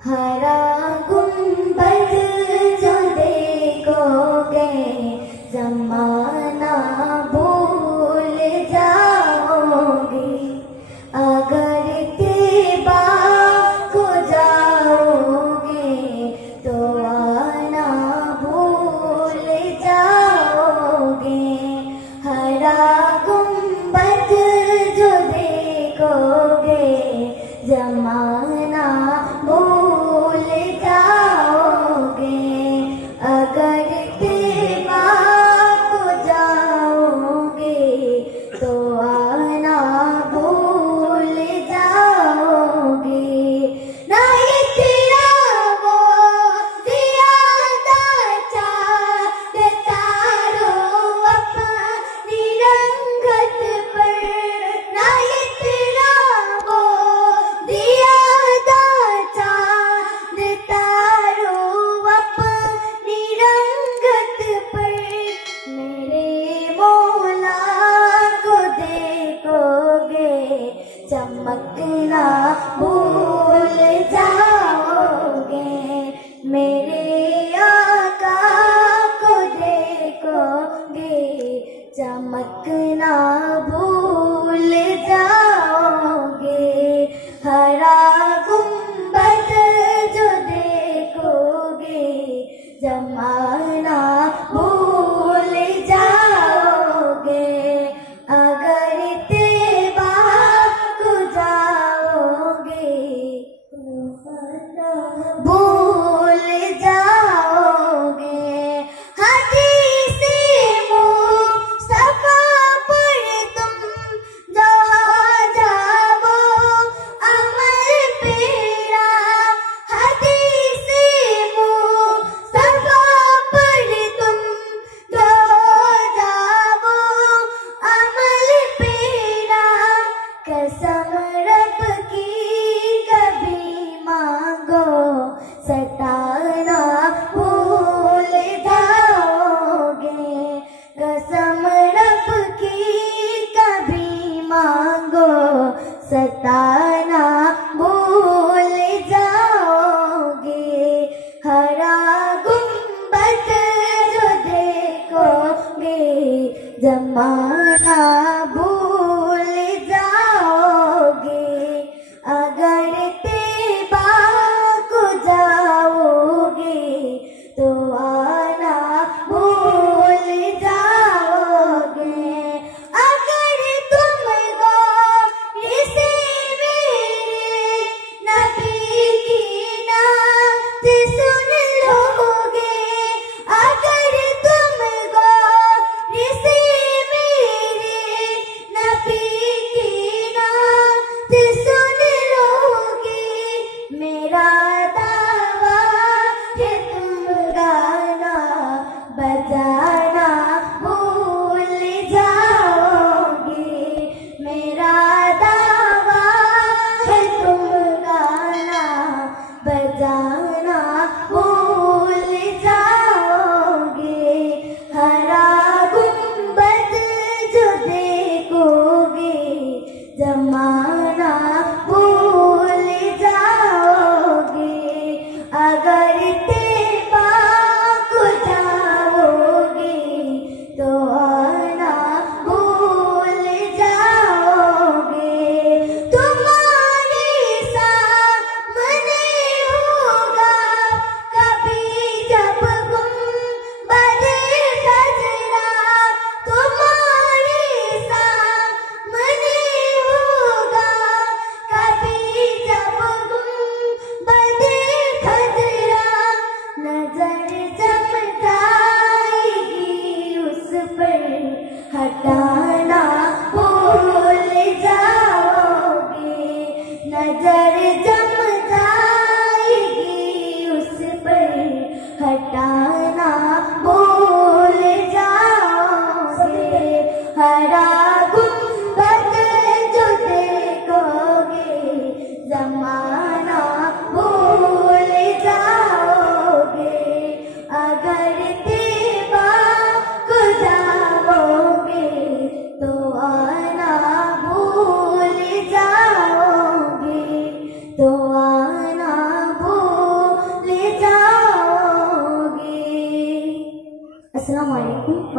हरा गुंबद जो देखोगे जमाना भूल जाओगे। अगर तिबा को जाओगे तो आना भूल जाओगे। हरा गुंबद जो देखोगे जमाना भूल जाओगे।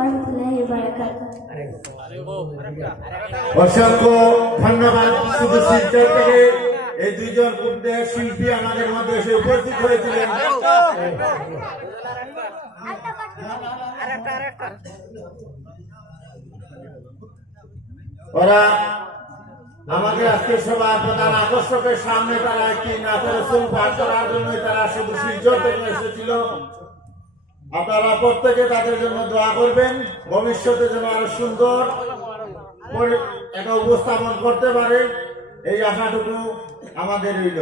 রহমতুল্লাহি ওয়া বারাকাতুহু। অসংখ্য ধন্যবাদ। শুধু শিলচর থেকে এই দুইজন শিল্পী আমাদের মধ্যে এসে উপস্থিত হয়েছিলেন। ওরা আমাদের আজকে সবার প্রধান আকর্ষকের সামনে তারা একটি নাচের রসুল পাঠ করার জন্য তারা শুধু শিলচর থেকে এসেছিল। আপনারা প্রত্যেকে তাদের জন্য দোয়া করবেন, ভবিষ্যতে যেন আরো সুন্দর একটা উপস্থাপন করতে পারে, এই আশাটুকু আমাদের রইল।